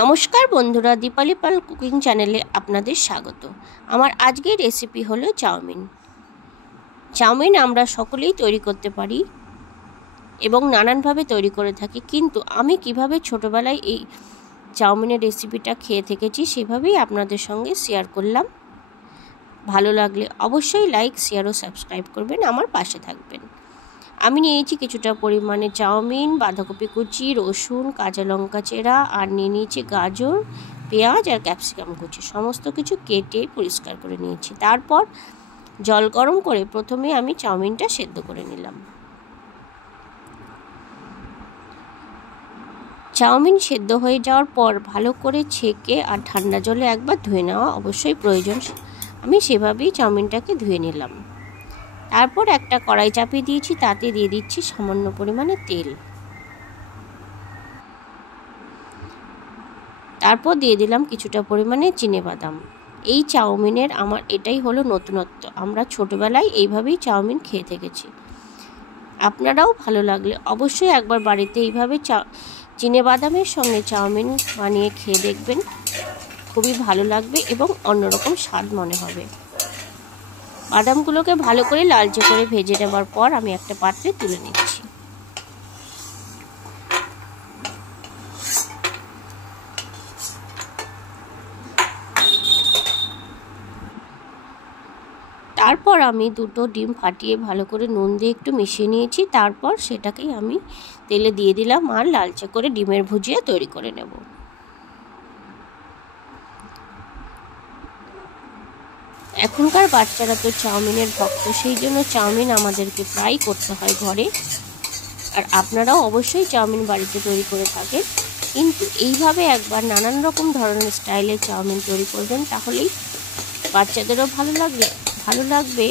নমস্কার বন্ধুরা, দীপালি পাল কুকিং চ্যানেলে আপনাদের স্বাগত। আমার আজকের রেসিপি হলো চাউমিন। চাউমিন আমরা সকলেই তৈরি করতে পারি এবং নানানভাবে তৈরি করে থাকি, কিন্তু আমি কিভাবে ছোটোবেলায় এই চাউমিনের রেসিপিটা খেয়ে থেকেছি সেভাবেই আপনাদের সঙ্গে শেয়ার করলাম। ভালো লাগলে অবশ্যই লাইক, শেয়ার ও সাবস্ক্রাইব করবেন, আমার পাশে থাকবেন। আমি নিয়েছি কিছুটা পরিমাণে চাউমিন, বাঁধাকপি কুচি, রসুন, কাঁচা লঙ্কা চেরা, আর নিয়ে নিয়েছি গাজর, পেঁয়াজ আর ক্যাপসিকাম কুচি। সমস্ত কিছু কেটে পরিষ্কার করে নিয়েছি। তারপর জল গরম করে প্রথমে আমি চাউমিনটা সেদ্ধ করে নিলাম। চাউমিন সেদ্ধ হয়ে যাওয়ার পর ভালো করে ছেঁকে আর ঠান্ডা জলে একবার ধুয়ে নেওয়া অবশ্যই প্রয়োজন। আমি সেভাবেই চাউমিনটাকে ধুয়ে নিলাম। তারপর একটা কড়াই চাপিয়ে দিয়েছি, তাতে দিয়ে দিচ্ছি সামান্য পরিমাণে তেল। তারপর দিয়ে দিলাম কিছুটা পরিমাণে চিনেবাদাম। এই চাউমিনের আমার এটাই হলো নতুনত্ব। আমরা ছোটোবেলায় এইভাবেই চাউমিন খেয়ে থেকেছি। আপনারাও ভালো লাগলে অবশ্যই একবার বাড়িতে এইভাবে চিনেবাদামের সঙ্গে চাউমিন বানিয়ে খেয়ে দেখবেন। খুবই ভালো লাগবে এবং অন্যরকম স্বাদ মনে হবে। বাদামগুলোকে ভালো করে লালচে করে ভেজে নেওয়ার পর আমি একটা পাত্রে তুলে নিচ্ছি। তারপর আমি দুটো ডিম ফাটিয়ে ভালো করে নুন দিয়ে একটু মিশিয়ে নিয়েছি। তারপর সেটাকেই আমি তেলে দিয়ে দিলাম আর লালচে করে ডিমের ভুজিয়া তৈরি করে নেব। এখনকার বাচ্চারা তো চাউমিনের ভক্ত, সেই জন্য চাউমিন আমাদেরকে প্রায় করতে হয় ঘরে। আর আপনারাও অবশ্যই চাউমিন বাড়িতে তৈরি করে থাকেন, কিন্তু এইভাবে একবার নানান রকম ধরনের স্টাইলে চাউমিন তৈরি করবেন, তাহলেই বাচ্চাদেরও ভালো লাগবে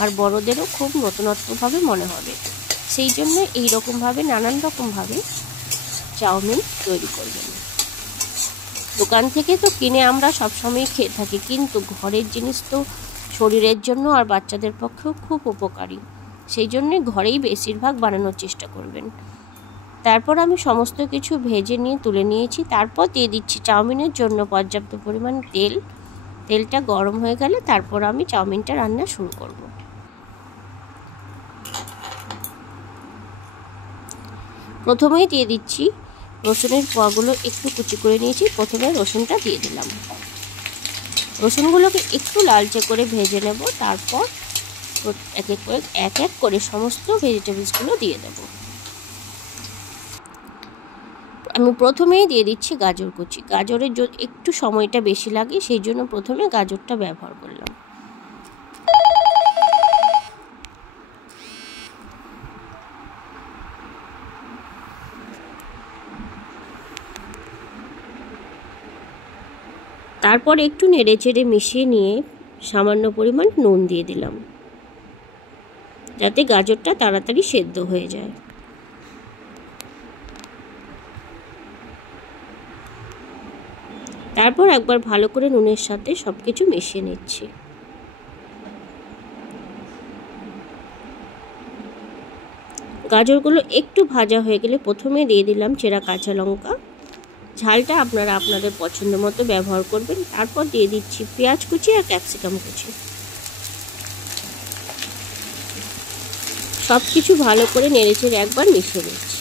আর বড়দেরও খুব নতুনত্বভাবে মনে হবে। সেই জন্য এই রকমভাবে নানান রকমভাবে চাউমিন তৈরি করবেন। দোকান থেকে তো কিনে আমরা সবসময় খেয়ে থাকি, কিন্তু ঘরের জিনিস তো শরীরের জন্য আর বাচ্চাদের পক্ষেও খুব উপকারী। সেই জন্যে ঘরেই বেশিরভাগ বানানোর চেষ্টা করবেন। তারপর আমি সমস্ত কিছু ভেজে নিয়ে তুলে নিয়েছি। তারপর দিয়ে দিচ্ছি চাউমিনের জন্য পর্যাপ্ত পরিমাণ তেল। তেলটা গরম হয়ে গেলে তারপর আমি চাউমিনটা রান্না শুরু করব। প্রথমেই দিয়ে দিচ্ছি রসুনের কোয়াগুলো একটু কুচি করে নিয়েছি। প্রথমে রসুনটা দিয়ে দিলাম। রসুনগুলোকে একটু লালচে করে ভেজে নেব। তারপর এক এক করে সমস্ত ভেজিটেবলসগুলো দিয়ে দেব। আমি প্রথমেই দিয়ে দিচ্ছি গাজর কুচি। গাজরের একটু সময়টা বেশি লাগে, সেই জন্য প্রথমে গাজরটা ব্যবহার করলাম। তারপর একটু নেড়েচেড়ে মিশিয়ে নিয়ে সামান্য পরিমাণ নুন দিয়ে দিলাম, যাতে গাজরটা তাড়াতাড়ি সেদ্ধ হয়ে যায়। তারপর একবার ভালো করে নুনের সাথে সব কিছু মিশিয়ে নিচ্ছি। গাজরগুলো একটু ভাজা হয়ে গেলে প্রথমে দিয়ে দিলাম চেরা কাঁচা লঙ্কা। ঝালটা আপনারা আপনাদের পছন্দ মতো ব্যবহার করবেন। তারপর দিয়ে দিচ্ছি পেঁয়াজ কুচি আর ক্যাপসিকাম কুচি। সব কিছু ভালো করে নেড়েচেড়ে একবার মিশিয়ে নিচ্ছি।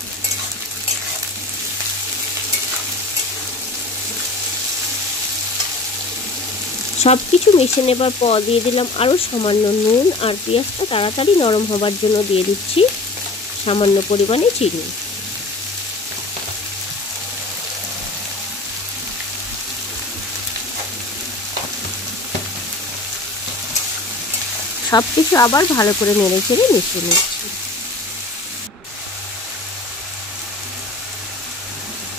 সব কিছু মিশিয়ে নেবার পর দিয়ে দিলাম আরও সামান্য নুন, আর পেঁয়াজটা তাড়াতাড়ি নরম হবার জন্য দিয়ে দিচ্ছি সামান্য পরিমাণে চিনি। সব কিছু আবার ভালো করে নেড়েচেড়ে মিশিয়ে নিচ্ছি।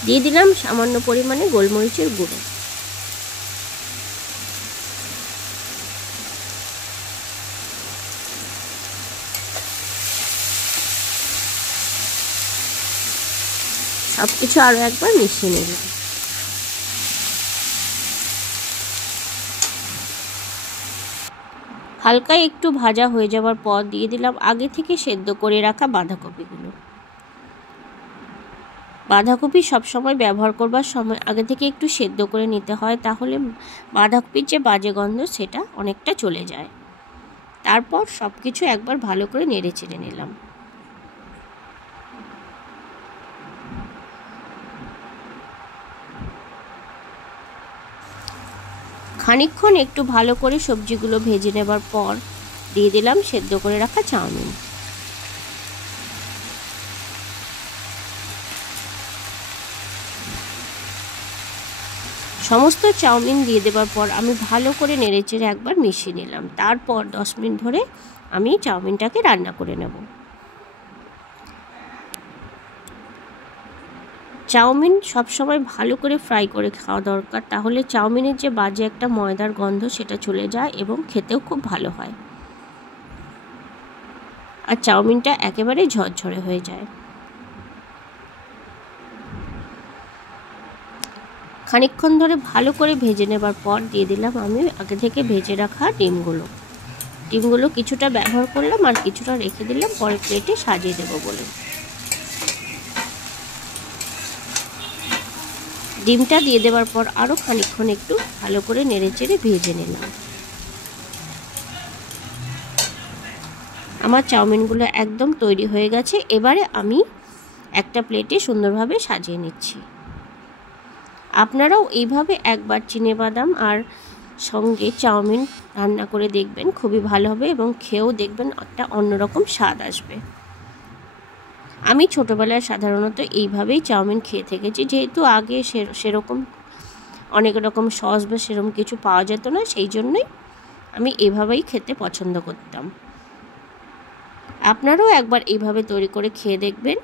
দিয়ে দিলাম সামান্য পরিমাণে গোলমরিচের গুঁড়ো। সব কিছু আরও একবার মিশিয়ে নিলাম। হালকা একটু ভাজা হয়ে যাওয়ার পর দিয়ে দিলাম আগে থেকে সেদ্ধ করে রাখা বাঁধাকপিগুলো। বাঁধাকপি সবসময় ব্যবহার করবার সময় আগে থেকে একটু সেদ্ধ করে নিতে হয়, তাহলে বাঁধাকপির যে বাজে গন্ধ সেটা অনেকটা চলে যায়। তারপর সব কিছু একবার ভালো করে নেড়ে চেড়ে নিলাম। খানিকক্ষণ একটু ভালো করে সবজিগুলো ভেজে নেবার পর দিয়ে দিলাম সেদ্ধ করে রাখা চাউমিন। সমস্ত চাউমিন দিয়ে দেওয়ার পর আমি ভালো করে নেড়েচেড়ে একবার মিশিয়ে নিলাম। তারপর 10 মিনিট ধরে আমি চাউমিনটাকে রান্না করে নেব। চাউমিন সবসময় ভালো করে ফ্রাই করে খাওয়া দরকার, তাহলে চাউমিনের যে বাজে একটা ময়দার গন্ধ সেটা চলে যায় এবং খেতেও খুব ভালো হয়, আর চাউমিনটা একেবারে ঝরঝরে হয়ে যায়। খানিকক্ষণ ধরে ভালো করে ভেজে নেবার পর দিয়ে দিলাম আমি আগে থেকে ভেজে রাখা ডিমগুলো কিছুটা ব্যবহার করলাম আর কিছুটা রেখে দিলাম পরে প্লেটে সাজিয়ে দেবো বলে। ডিমটা দিয়ে দেওয়ার পর আরও খানিকক্ষণ একটু ভালো করে নেড়েচেড়ে ভেজে নিলাম। আমার চাউমিনগুলো একদম তৈরি হয়ে গেছে। এবারে আমি একটা প্লেটে সুন্দরভাবে সাজিয়ে নিচ্ছি। আপনারাও এইভাবে একবার চিনেবাদাম আর সঙ্গে চাউমিন রান্না করে দেখবেন, খুবই ভালো হবে এবং খেয়েও দেখবেন একটা অন্যরকম স্বাদ আসবে। আমি ছোটোবেলায় সাধারণত এইভাবেই চাউমিন খেয়ে থেকেছি, যেহেতু আগে সেরকম অনেক রকম সস বা সেরকম কিছু পাওয়া যেত না, সেই জন্যই আমি এভাবেই খেতে পছন্দ করতাম। আপনারাও একবার এইভাবে তৈরি করে খেয়ে দেখবেন,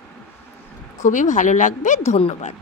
খুবই ভালো লাগবে। ধন্যবাদ।